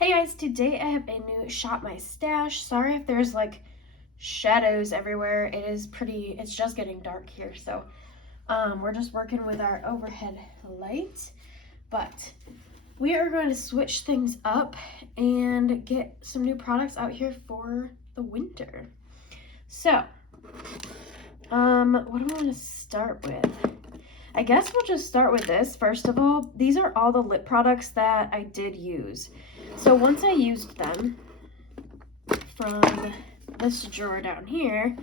Hey guys, today I have a new Shop My Stash. Sorry if there's like shadows everywhere. It's just getting dark here, so we're just working with our overhead light. But we are going to switch things up and get some new products out here for the winter. So, what do I want to start with? I guess we'll just start with this. First of all, these are all the lip products that I did use. So once I used them from this drawer down here,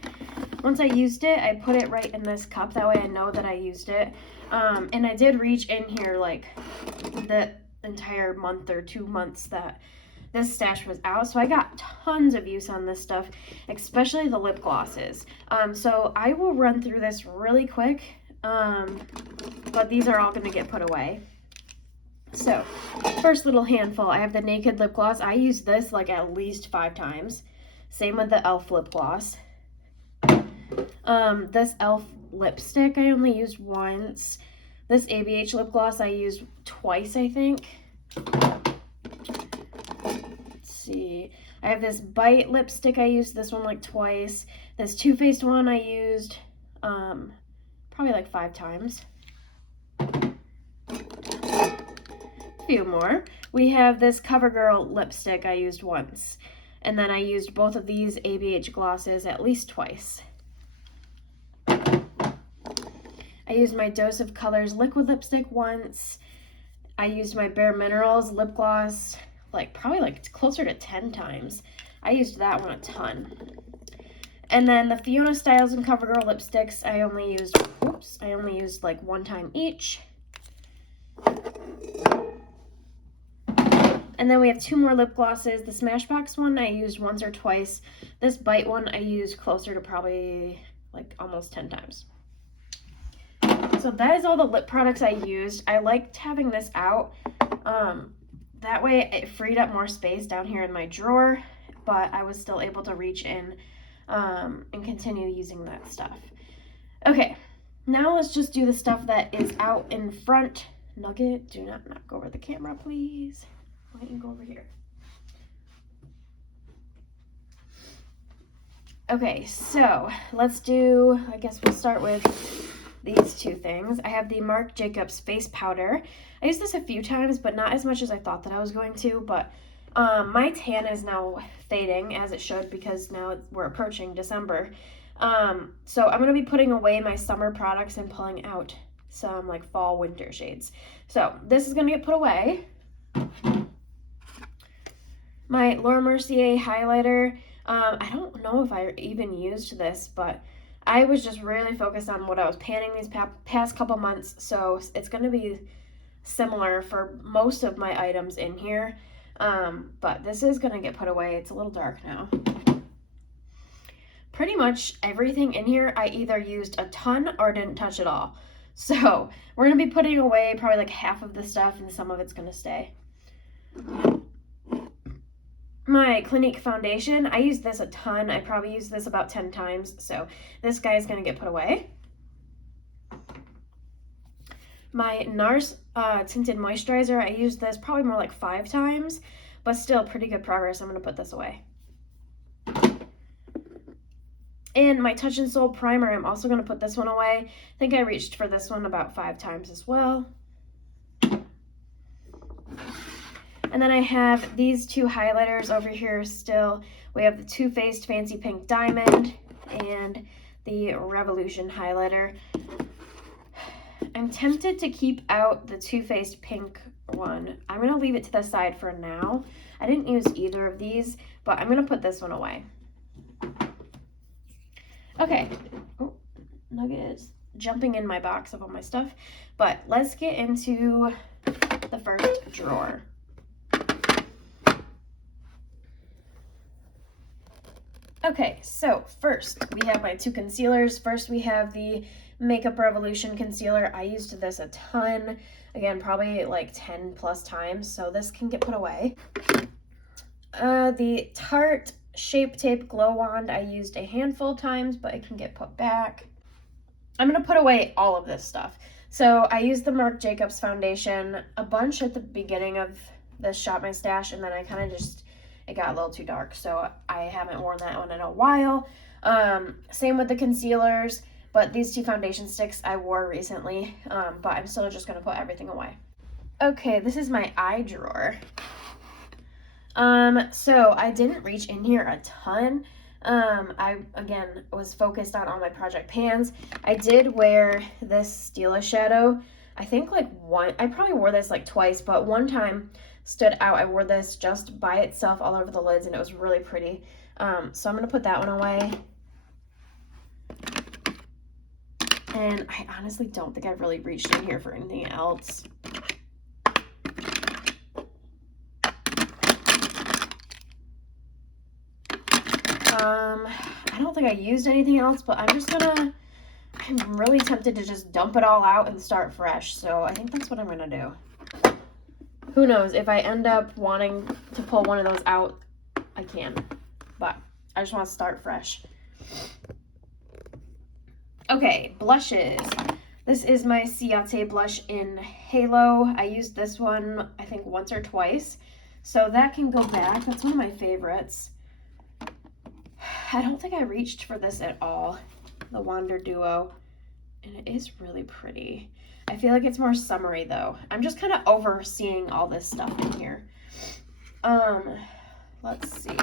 once I used it, I put it right in this cup. That way I know that I used it. And I did reach in here like the entire month or 2 months that this stash was out. So I got tons of use on this stuff, especially the lip glosses. So I will run through this really quick. But these are all going to get put away. So, first little handful, I have the Naked Lip Gloss. I use this like at least 5 times. Same with the e.l.f. lip gloss. This e.l.f. lipstick I only used once. This ABH lip gloss I used twice, I think. Let's see. I have this Bite lipstick. I used this one like twice. This Too Faced one I used probably like 5 times. Few more. We have this CoverGirl lipstick I used once, and then I used both of these ABH glosses at least twice. I used my Dose of Colors liquid lipstick once. I used my Bare Minerals lip gloss probably closer to 10 times. I used that one a ton. And then the Fiona Styles and CoverGirl lipsticks I only used like 1 time each. And then we have 2 more lip glosses. The Smashbox one I used once or twice. This Bite one I used closer to probably like almost 10 times. So that is all the lip products I used. I liked having this out. That way it freed up more space down here in my drawer, but I was still able to reach in and continue using that stuff. Okay, now let's just do the stuff that is out in front. Nugget, do not knock over the camera, please. Why don't you go over here? Okay, so let's do, I guess we'll start with these 2 things. I have the Marc Jacobs face powder. I used this a few times, but not as much as I thought that I was going to, but my tan is now fading, as it should, because now we're approaching December. So I'm going to be putting away my summer products and pulling out some like fall winter shades. So this is going to get put away. My Laura Mercier highlighter, I don't know if I even used this, but I was just really focused on what I was panning these past couple months, so it's going to be similar for most of my items in here, but this is going to get put away. It's a little dark now. Pretty much everything in here I either used a ton or didn't touch at all. So we're going to be putting away probably like half of the stuff, and some of it's going to stay. My Clinique foundation, I use this a ton. I probably use this about 10 times, so this guy is going to get put away. My NARS tinted moisturizer, I used this probably more like 5 times, but still pretty good progress. I'm going to put this away. And my Touch in Sol primer, I'm also going to put this one away. I think I reached for this one about 5 times as well. And then I have these 2 highlighters over here still. We have the Too Faced Fancy Pink Diamond and the Revolution highlighter. I'm tempted to keep out the Too Faced Pink one. I'm going to leave it to the side for now. I didn't use either of these, but I'm going to put this one away. Okay. Oh, Nugget is jumping in my box of all my stuff. But let's get into the first drawer. Okay, so first we have my 2 concealers. First we have the Makeup Revolution concealer. I used this a ton. Again, probably like 10 plus times, so this can get put away. The Tarte Shape Tape Glow Wand I used a handful of times, but it can get put back. I'm going to put away all of this stuff. So I used the Marc Jacobs foundation a bunch at the beginning of this Shop My Stash, and then I kind of just, it got a little too dark, so I haven't worn that one in a while. Same with the concealers, but these two foundation sticks I wore recently, but I'm still just going to put everything away. Okay, this is my eye drawer. So I didn't reach in here a ton. I, again, was focused on all my project pans. I did wear this Stila shadow. I think like I probably wore this like twice, but one time stood out. I wore this just by itself all over the lids, and it was really pretty. So I'm going to put that one away. And I honestly don't think I've really reached in here for anything else. I don't think I used anything else, but I'm really tempted to just dump it all out and start fresh. So I think that's what I'm gonna do. Who knows, if I end up wanting to pull one of those out, I can. But I just want to start fresh. Okay, blushes. This is my Ciate blush in Halo. I used this one, I think, once or twice. So that can go back. That's one of my favorites. I don't think I reached for this at all, the Wander Duo, and it is really pretty. I feel like it's more summery though. I'm just kind of overseeing all this stuff in here. Let's see.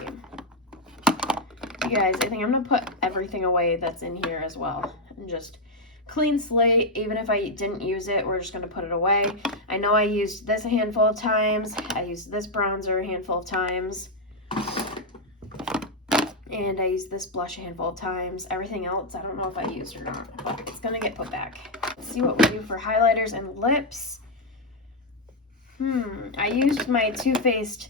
You guys, I think I'm gonna put everything away that's in here as well, and just clean slate. Even if I didn't use it, we're just gonna put it away. I know I used this a handful of times. I used this bronzer a handful of times. And I used this blush a handful of times. Everything else, I don't know if I used or not, but it's gonna get put back. Let's see what we do for highlighters and lips. I used my Too Faced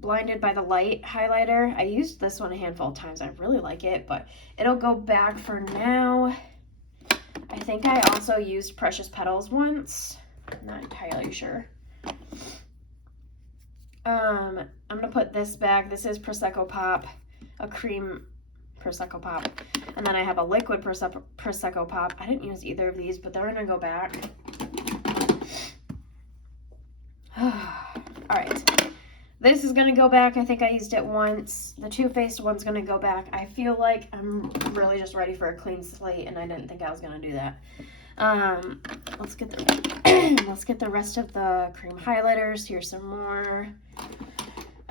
Blinded by the Light highlighter. I used this one a handful of times. I really like it, but it'll go back for now. I think I also used Precious Petals once. I'm not entirely sure. I'm gonna put this back. This is Prosecco Pop. A cream Prosecco Pop, and then I have a liquid Prosecco Pop. I didn't use either of these, but they're gonna go back. All right, this is gonna go back. I think I used it once. The Too Faced one's gonna go back. I feel like I'm really just ready for a clean slate, and I didn't think I was gonna do that. Let's get the rest of the cream highlighters. Here's some more.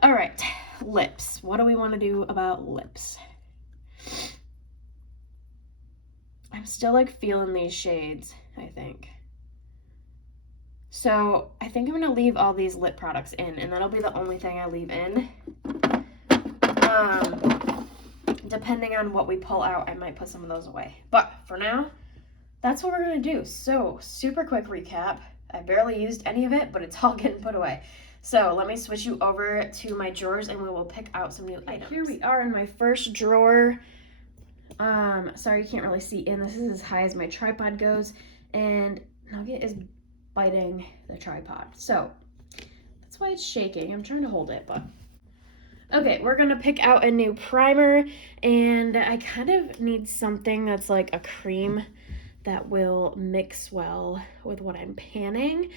All right. Lips. What do we want to do about lips? I'm still like feeling these shades, I think. So I think I'm going to leave all these lip products in, and that'll be the only thing I leave in. Depending on what we pull out, I might put some of those away. But for now, that's what we're going to do. So super quick recap. I barely used any of it, but it's all getting put away. So let me switch you over to my drawers and we will pick out some new items. Here we are in my first drawer. Sorry you can't really see in. This is as high as my tripod goes, and Nugget is biting the tripod. So that's why it's shaking. I'm trying to hold it, but. Okay, we're gonna pick out a new primer, and I kind of need something that's like a cream that will mix well with what I'm panning.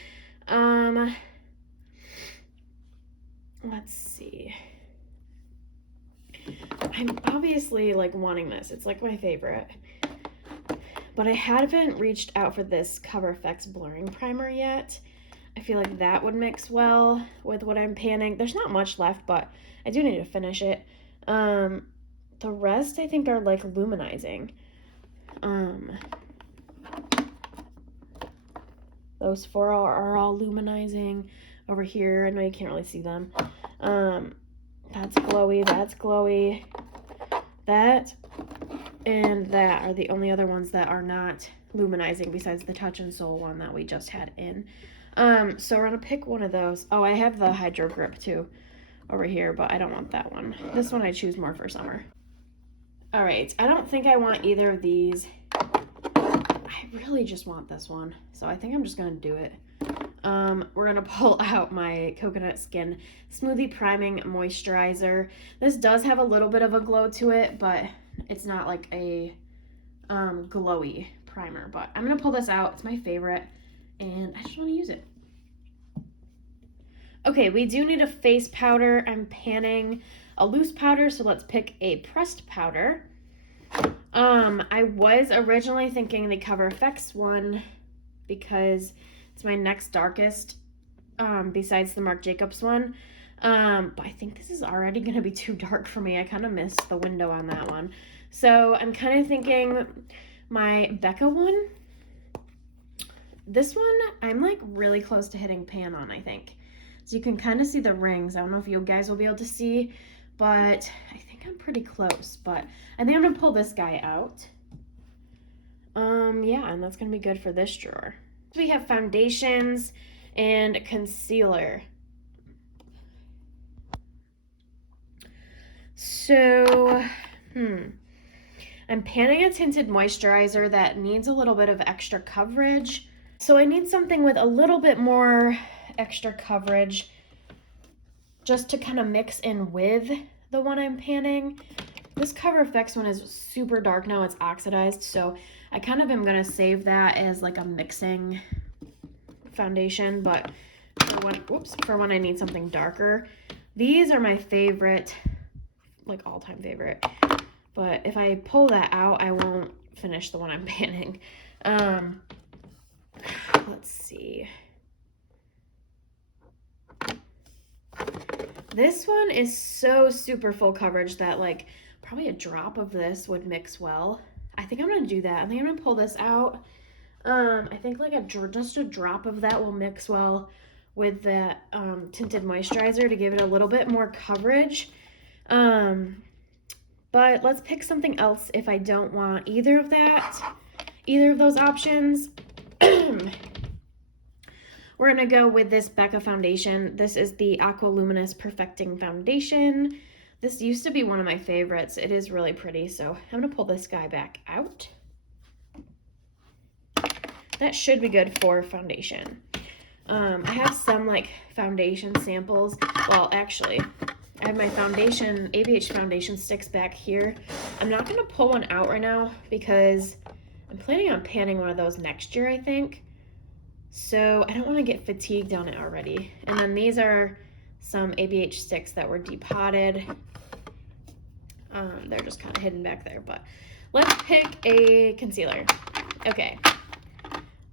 Let's see. I'm obviously like wanting this. It's like my favorite. But I haven't reached out for this Cover FX blurring primer yet. I feel like that would mix well with what I'm panning. There's not much left, but I do need to finish it. The rest I think are like luminizing. Those four are all luminizing. Over here, I know you can't really see them. That's glowy, that's glowy. That and that are the only other ones that are not luminizing besides the Touch and Soul one that we just had in. So we're gonna pick one of those. Oh, I have the Hydro Grip too over here, but I don't want that one. This one I choose more for summer. All right, I don't think I want either of these. I really just want this one, so I think I'm just gonna do it. We're gonna pull out my Coconut Skin Smoothie Priming Moisturizer. This does have a little bit of a glow to it, but it's not like a glowy primer. But I'm gonna pull this out. It's my favorite, and I just want to use it. Okay, we do need a face powder. I'm panning a loose powder, so let's pick a pressed powder. I was originally thinking the Cover FX one because it's my next darkest, besides the Marc Jacobs one. But I think this is already going to be too dark for me. I kind of missed the window on that one. So I'm kind of thinking my Becca one. This one, I'm like really close to hitting pan on, I think. So you can kind of see the rings. I don't know if you guys will be able to see, but I think I'm pretty close. But I think I'm going to pull this guy out. Yeah, and that's going to be good for this drawer. We have foundations and concealer. So, I'm panning a tinted moisturizer that needs a little bit of extra coverage. So I need something with a little bit more extra coverage just to kind of mix in with the one I'm panning. This Cover FX one is super dark now, it's oxidized, so I kind of am going to save that as like a mixing foundation, but for when I need something darker. These are my favorite, like all-time favorite, but if I pull that out, I won't finish the one I'm panning. Let's see. This one is so super full coverage that like probably a drop of this would mix well. I think I'm gonna do that. I think I'm gonna pull this out. I think like just a drop of that will mix well with the tinted moisturizer to give it a little bit more coverage. But let's pick something else if I don't want either of those options. We're going to go with this Becca foundation. This is the Aqua Luminous Perfecting Foundation. This used to be one of my favorites. It is really pretty, so I'm going to pull this guy back out. That should be good for foundation. I have some like foundation samples. Well, actually, I have my foundation, ABH foundation sticks back here. I'm not going to pull one out right now because I'm planning on panning one of those next year, I think. So I don't want to get fatigued on it already. And then these are some ABH sticks that were depotted. They're just kind of hidden back there, but let's pick a concealer. Okay.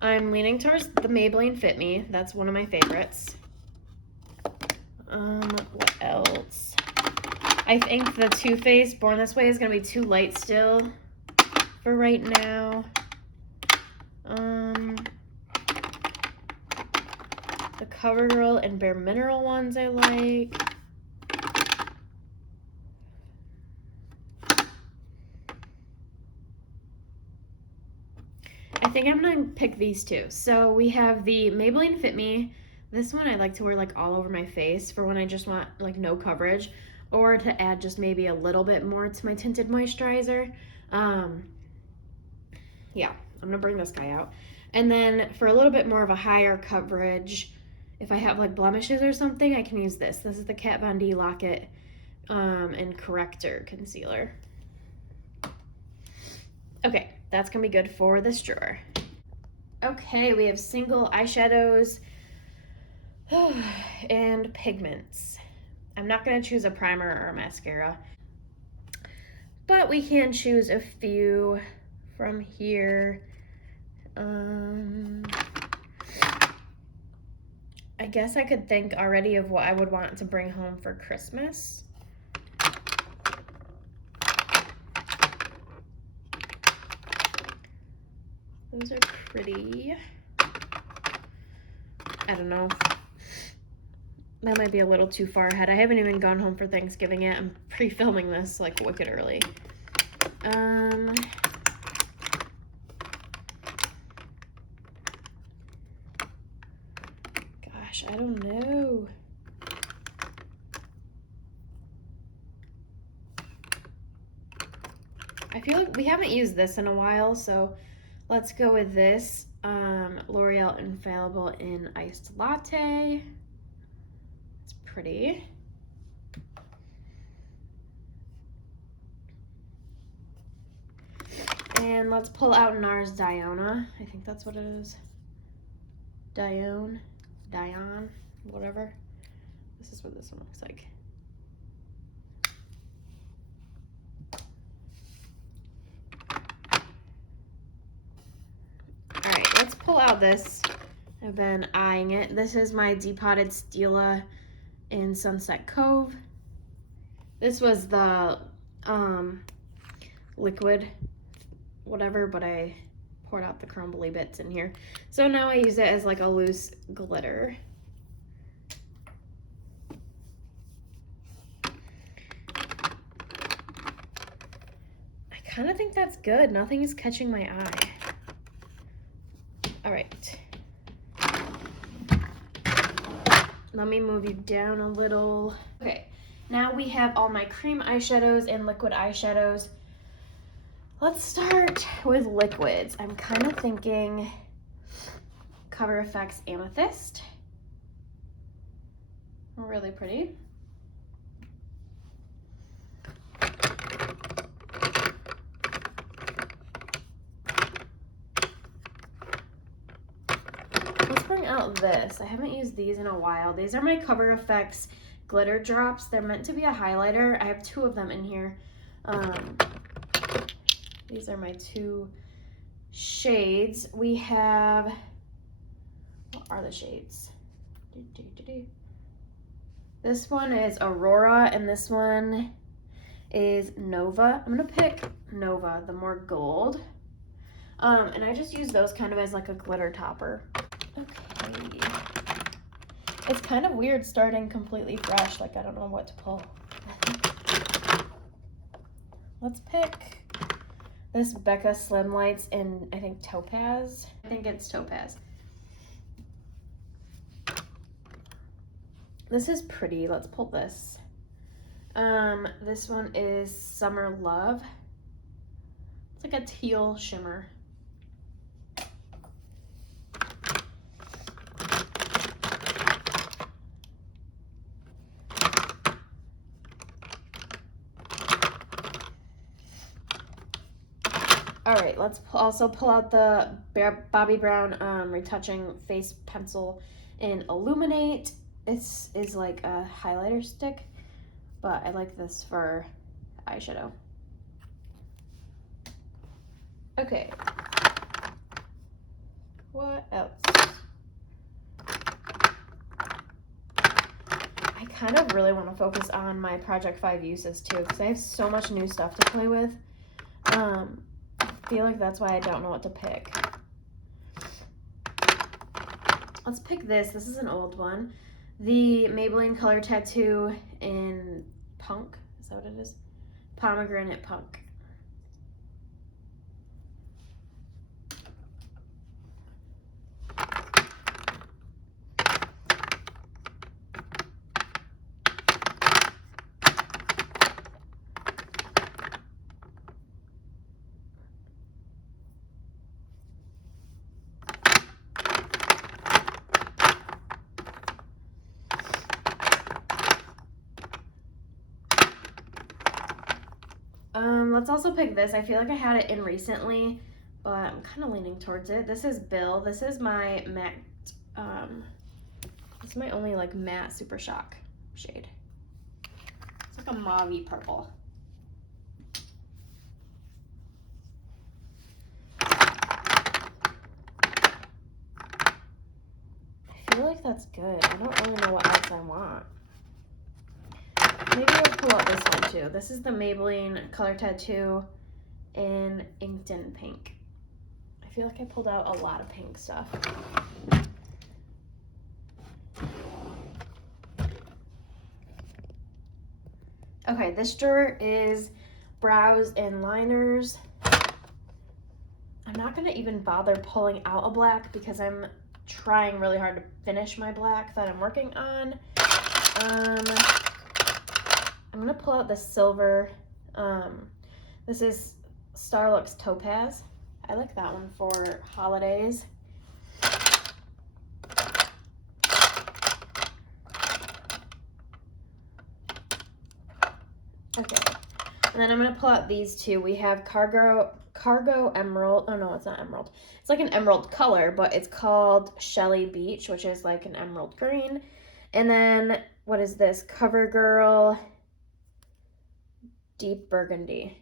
I'm leaning towards the Maybelline Fit Me. That's one of my favorites. What else? I think the Too Faced Born This Way is going to be too light still for right now. The CoverGirl and Bare Mineral ones I like. I think I'm gonna pick these two. So we have the Maybelline Fit Me. This one I like to wear like all over my face for when I just want like no coverage, or to add just maybe a little bit more to my tinted moisturizer. Yeah, I'm gonna bring this guy out. And then for a little bit more of a higher coverage, if I have like blemishes or something, I can use this. This is the Kat Von D Lock-It and Corrector Concealer. Okay, that's gonna be good for this drawer. Okay, we have single eyeshadows and pigments. I'm not gonna choose a primer or a mascara, but we can choose a few from here. I guess I could think already of what I would want to bring home for Christmas. Those are pretty. I don't know. That might be a little too far ahead. I haven't even gone home for Thanksgiving yet. I'm pre-filming this like wicked early. Gosh, I don't know. I feel like we haven't used this in a while, so let's go with this. L'Oreal Infallible in Iced Latte. It's pretty. And let's pull out NARS Diona. I think that's what it is. Dion, whatever. This is what this one looks like. All right, let's pull out this. I've been eyeing it. This is my Depotted Stila in Sunset Cove. This was the liquid whatever, but I poured out the crumbly bits in here. So now I use it as like a loose glitter. I kind of think that's good. Nothing is catching my eye. All right. Let me move you down a little. Okay, now we have all my cream eyeshadows and liquid eyeshadows. Let's start with liquids. I'm kind of thinking Cover FX Amethyst. Really pretty. Let's bring out this. I haven't used these in a while. These are my Cover FX glitter drops. They're meant to be a highlighter. I have 2 of them in here. These are my 2 shades. We have, what are the shades? This one is Aurora and this one is Nova. I'm gonna pick Nova, the more gold. And I just use those kind of as like a glitter topper. Okay. It's kind of weird starting completely fresh, like I don't know what to pull. Let's pick this Becca Slim Lights in, I think, Topaz. I think it's Topaz. This is pretty. Let's pull this. This one is Summer Love. It's like a teal shimmer. All right, let's also pull out the Bobbi Brown Retouching Face Pencil in Illuminate. This is like a highlighter stick, but I like this for eyeshadow. Okay. What else? I kind of really want to focus on my Project 5 uses too, because I have so much new stuff to play with. I feel like that's why I don't know what to pick. Let's pick this. This is an old one. The Maybelline Color Tattoo in Punk. Is that what it is? Pomegranate Punk. Let's also pick this. I feel like I had it in recently, but I'm kind of leaning towards it. This is Bill. This is my matte, this is my only like matte Super Shock shade. It's like a mauve-y purple. I feel like that's good. I don't really know what else I want. Maybe I'll pull out this one too. This is the Maybelline Color Tattoo in Inked Pink. I feel like I pulled out a lot of pink stuff. Okay, this drawer is brows and liners. I'm not gonna even bother pulling out a black because I'm trying really hard to finish my black that I'm working on. I'm gonna pull out the silver. This is Starlux Topaz. I like that one for holidays. Okay, and then I'm gonna pull out these two. We have Cargo Emerald. Oh no, it's not emerald. It's like an emerald color, but it's called Shelly Beach, which is like an emerald green. And then what is this? CoverGirl Deep Burgundy.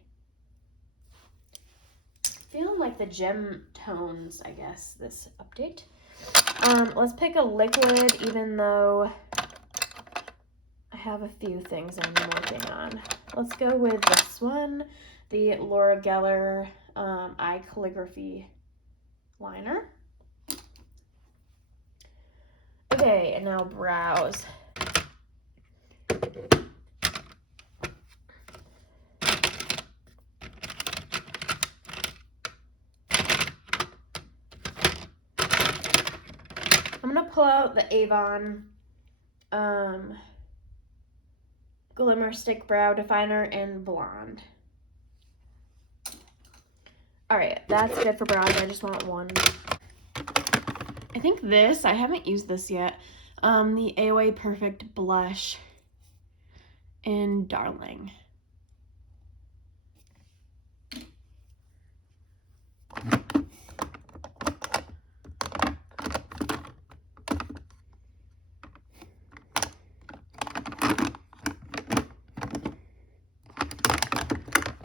Feeling like the gem tones, I guess, this update. Let's pick a liquid, even though I have a few things I'm working on. Let's go with this one, the Laura Geller Eye Calligraphy Liner. Okay, and now brows. I'm gonna pull out the Avon Glimmer Stick Brow Definer in Blonde. All right, that's good for brows. I just want one. I think this, I haven't used this yet, the AOA Perfect Blush in Darling.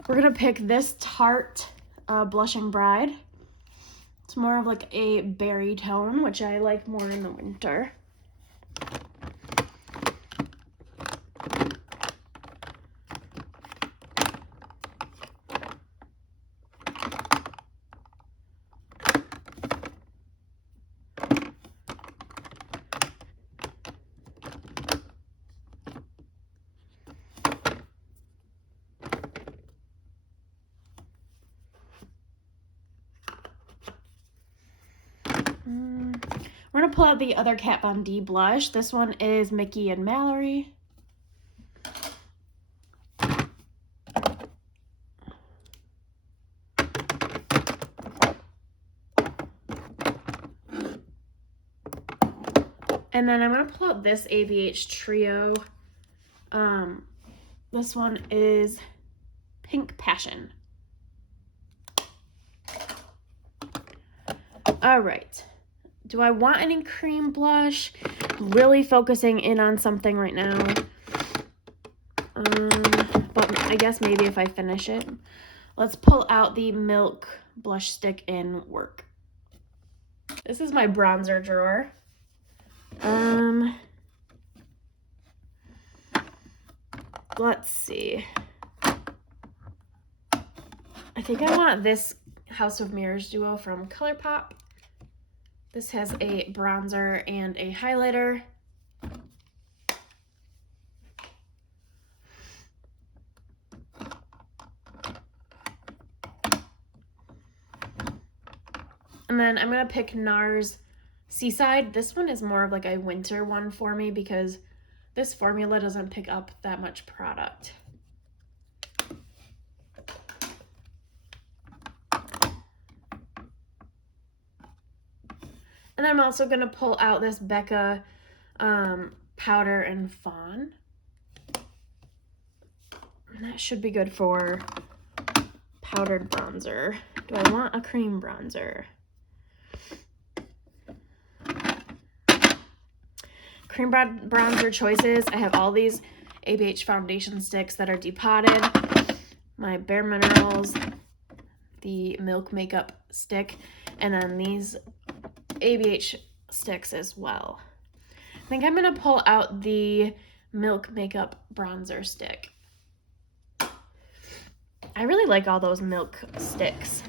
We're gonna pick this Tarte Blushing Bride. It's more of like a berry tone, which I like more in the winter. We're gonna pull out the other Kat Von D blush. This one is Mickey and Mallory. And then I'm gonna pull out this ABH Trio. This one is Pink Passion. All right. Do I want any cream blush? Really focusing in on something right now. But I guess maybe if I finish it. Let's pull out the Milk blush stick in Work. This is my bronzer drawer. Let's see. I think I want this House of Mirrors duo from ColourPop. This has a bronzer and a highlighter. And then I'm gonna pick NARS Seaside. This one is more of like a winter one for me because this formula doesn't pick up that much product. And I'm also gonna pull out this Becca powder and fawn. And that should be good for powdered bronzer. Do I want a cream bronzer? Cream bronzer choices. I have all these ABH foundation sticks that are depotted. My Bare Minerals, the Milk Makeup stick, and then these ABH sticks as well. I think I'm gonna pull out the Milk Makeup bronzer stick. I really like all those milk sticks.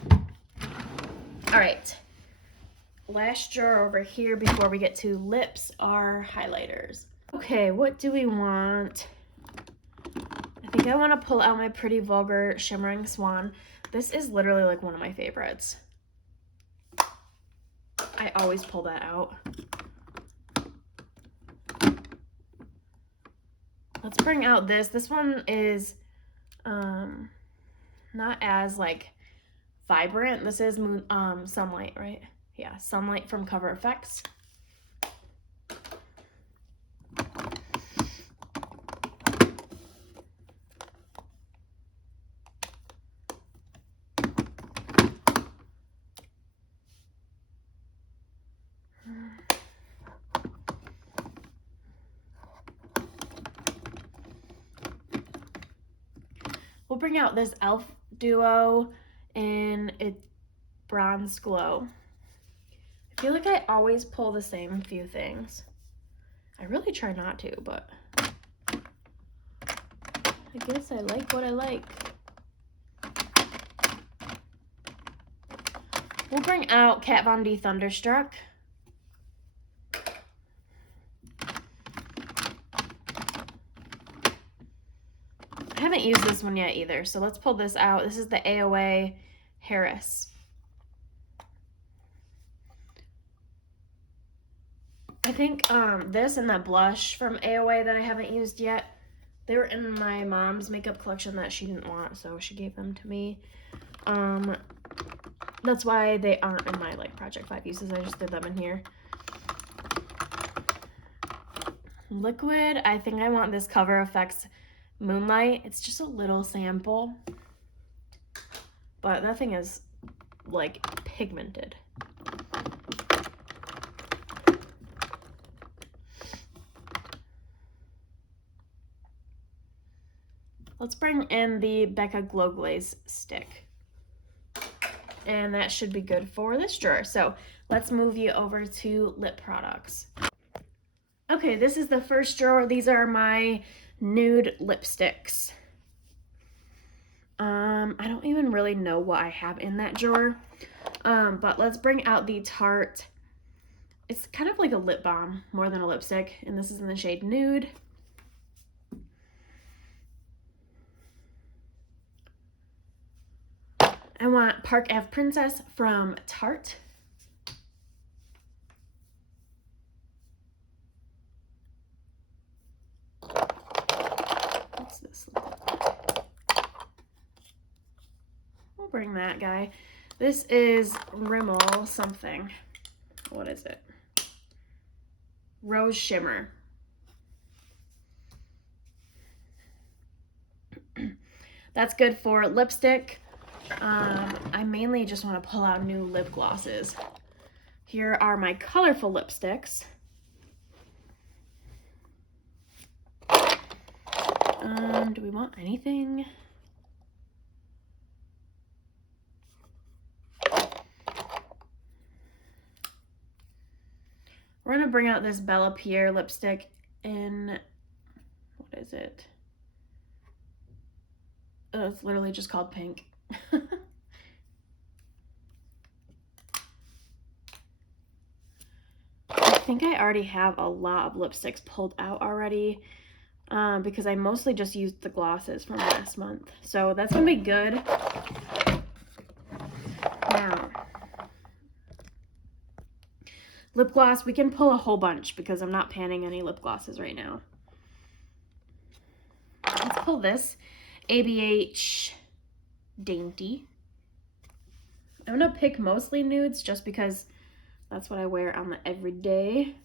All right, last drawer over here before we get to lips are highlighters. Okay, what do we want? I think I want to pull out my Pretty Vulgar Shimmering Swan. This is literally like one of my favorites. I always pull that out. Let's bring out this. This one is not as like vibrant. This is Sunlight, right? Yeah, Sunlight from Cover Effects. We'll bring out this e.l.f. Duo in its Bronze Glow. I feel like I always pull the same few things. I really try not to, but I guess I like what I like. We'll bring out Kat Von D Thunderstruck. I haven't used this one yet either, so let's pull this out. This is the AOA Harris. I think this and that blush from AOA that I haven't used yet, they were in my mom's makeup collection that she didn't want, so she gave them to me. That's why they aren't in my like Project 5 uses. I just did them in here. Liquid, I think I want this Cover FX Moonlight. It's just a little sample, but that thing is like pigmented. Let's bring in the Becca Glow Glaze stick. And that should be good for this drawer. So let's move you over to lip products. Okay, this is the first drawer. These are my nude lipsticks. I don't even really know what I have in that drawer. But let's bring out the Tarte. It's kind of like a lip balm more than a lipstick. And this is in the shade Nude. I want Park Ave Princess from Tarte. What's this? We'll bring that guy. This is Rimmel something. What is it? Rose Shimmer. That's good for lipstick. I mainly just want to pull out new lip glosses. Here are my colorful lipsticks. Do we want anything? We're going to bring out this Bella Pierre lipstick in, what is it? Oh, it's literally just called Pink. I think I already have a lot of lipsticks pulled out already because I mostly just used the glosses from last month. So that's going to be good. Now, lip gloss, we can pull a whole bunch because I'm not panning any lip glosses right now. Let's pull this ABH Dainty. I'm going to pick mostly nudes just because that's what I wear on the everyday.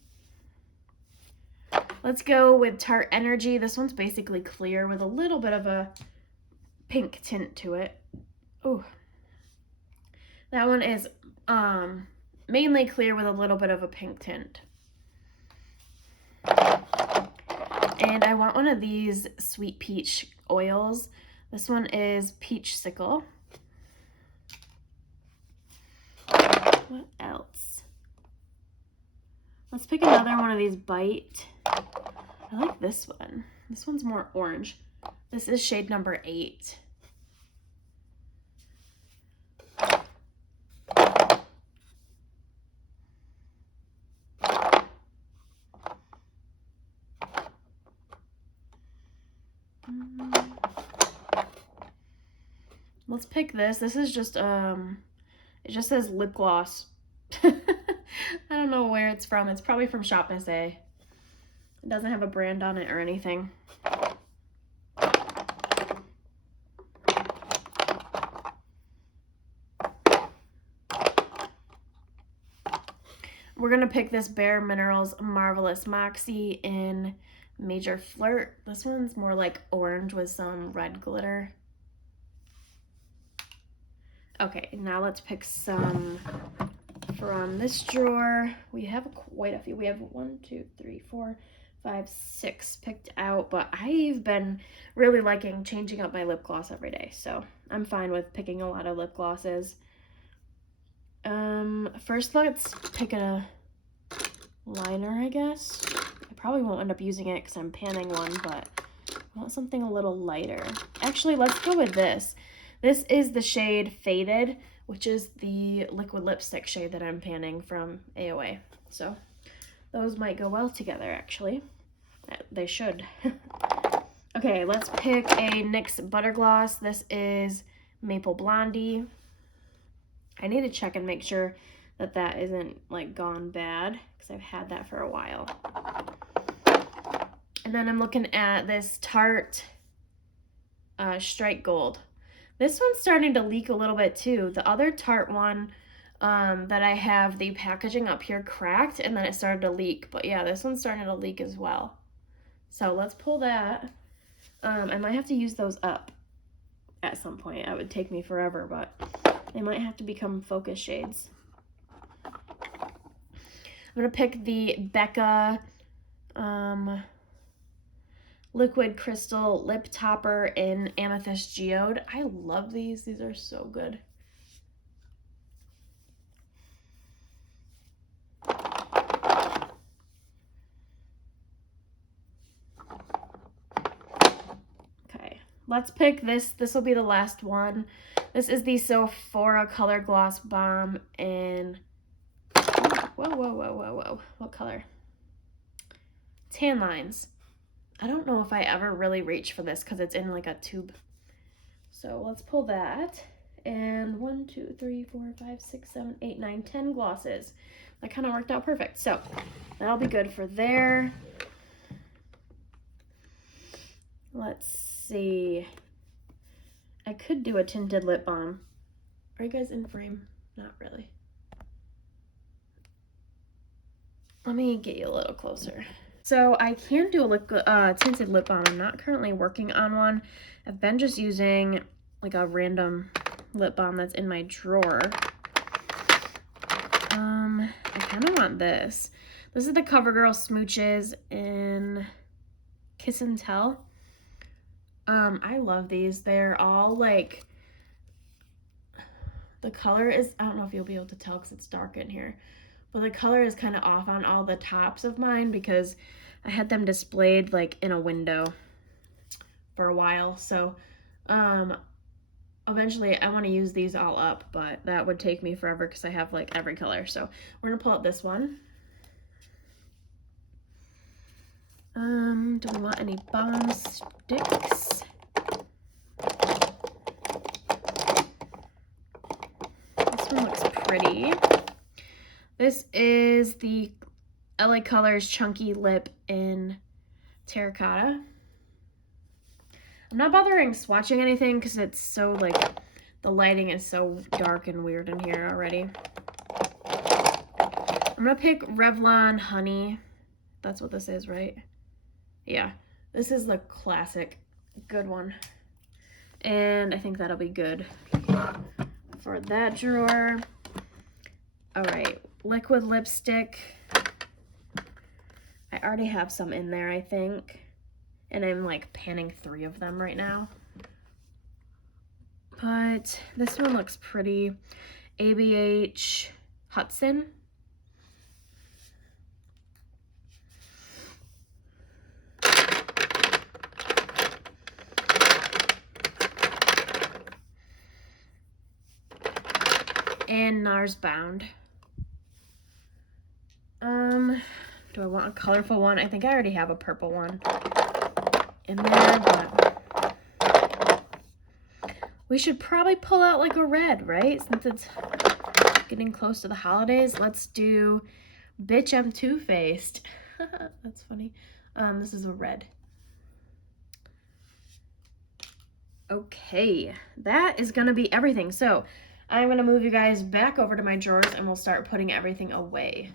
Let's go with Tarte Energy. This one's basically clear with a little bit of a pink tint to it. Oh, that one is mainly clear with a little bit of a pink tint. And I want one of these Sweet Peach oils. This one is Peach Sickle. What else? Let's pick another one of these Bite. I like this one. This one's more orange. This is shade number 8. Let's pick this. This is just, it just says lip gloss. I don't know where it's from. It's probably from Shop SA. It doesn't have a brand on it or anything. We're going to pick this Bare Minerals Marvelous Moxie in Major Flirt. This one's more like orange with some red glitter. Okay, now let's pick some from this drawer. We have quite a few. We have 1, 2, 3, 4, 5, 6 picked out, but I've been really liking changing up my lip gloss every day, so I'm fine with picking a lot of lip glosses. First let's pick a liner, I guess. I probably won't end up using it because I'm panning one, but I want something a little lighter. Actually, let's go with this. This is the shade Faded, which is the liquid lipstick shade that I'm panning from AOA. So those might go well together, actually. They should. Okay, let's pick a NYX Butter Gloss. This is Maple Blondie. I need to check and make sure that that isn't like gone bad because I've had that for a while. And then I'm looking at this Tarte Strike Gold. This one's starting to leak a little bit too. The other Tarte one that I have, the packaging up here cracked and then it started to leak. But yeah, this one's starting to leak as well. So let's pull that. I might have to use those up at some point. It would take me forever, but they might have to become focus shades. I'm going to pick the Becca Liquid Crystal Lip Topper in Amethyst Geode. I love these. These are so good. Okay, let's pick this. This will be the last one. This is the Sephora Color Gloss Bomb in... Whoa. What color? Tan Lines. I don't know if I ever really reach for this because it's in like a tube. So let's pull that. And 1, 2, 3, 4, 5, 6, 7, 8, 9, 10 glosses. That kind of worked out perfect. So that'll be good for there. Let's see. I could do a tinted lip balm. Are you guys in frame? Not really. Let me get you a little closer. So I can do a tinted lip balm. I'm not currently working on one. I've been just using like a random lip balm that's in my drawer. I kind of want this. This is the CoverGirl Smooches in Kiss and Tell. I love these. They're all like, the color is, I don't know if you'll be able to tell because it's dark in here, but the color is kind of off on all the tops of mine because I had them displayed like in a window for a while. So eventually I want to use these all up, but that would take me forever because I have like every color. So we're gonna pull out this one. Do we want any balm sticks? This one looks pretty. This is the LA Colors Chunky Lip in Terracotta. I'm not bothering swatching anything because it's so like, the lighting is so dark and weird in here already. I'm gonna pick Revlon Honey. That's what this is, right? Yeah, this is the classic good one. And I think that'll be good for that drawer. All right, liquid lipstick. I already have some in there, I think. And I'm like panning 3 of them right now. But this one looks pretty. ABH Hudson. And NARS Bound. Do I want a colorful one? I think I already have a purple one in there, but we should probably pull out like a red, right? Since it's getting close to the holidays, let's do Bitch I'm Too-Faced. That's funny. This is a red. Okay, that is gonna be everything. So I'm gonna move you guys back over to my drawers and we'll start putting everything away.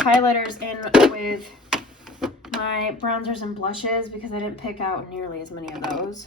highlighters in with my bronzers and blushes because I didn't pick out nearly as many of those.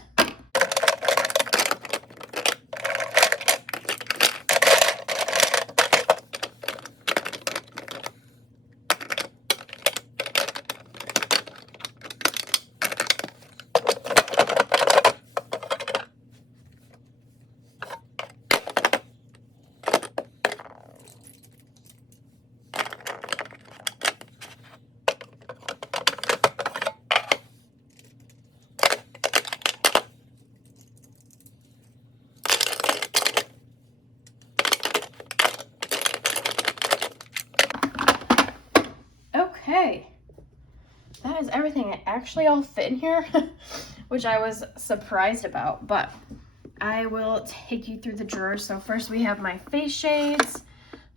Okay, that is everything. It actually all fit in here, which I was surprised about, but I will take you through the drawers. So first we have my face shades.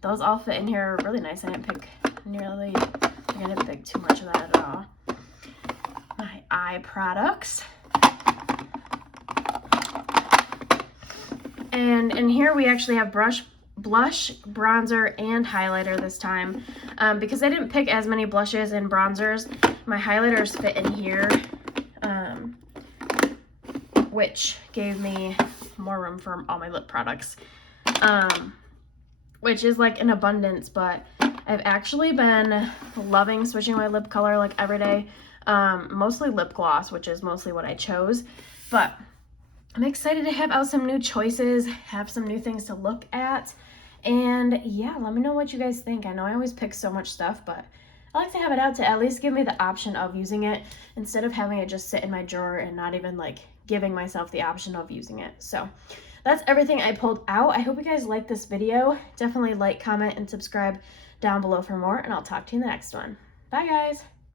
Those all fit in here really nice. I didn't pick I didn't pick too much of that at all. My eye products. And in here we actually have blush, bronzer, and highlighter this time. Because I didn't pick as many blushes and bronzers, my highlighters fit in here, which gave me more room for all my lip products, which is like an abundance, but I've actually been loving switching my lip color like every day, mostly lip gloss, which is mostly what I chose, but I'm excited to have out some new choices, have some new things to look at, and yeah, let me know what you guys think. I know I always pick so much stuff, but I like to have it out to at least give me the option of using it instead of having it just sit in my drawer and not even like giving myself the option of using it. So that's everything I pulled out. I hope you guys liked this video. Definitely like, comment, and subscribe down below for more, and I'll talk to you in the next one. Bye, guys.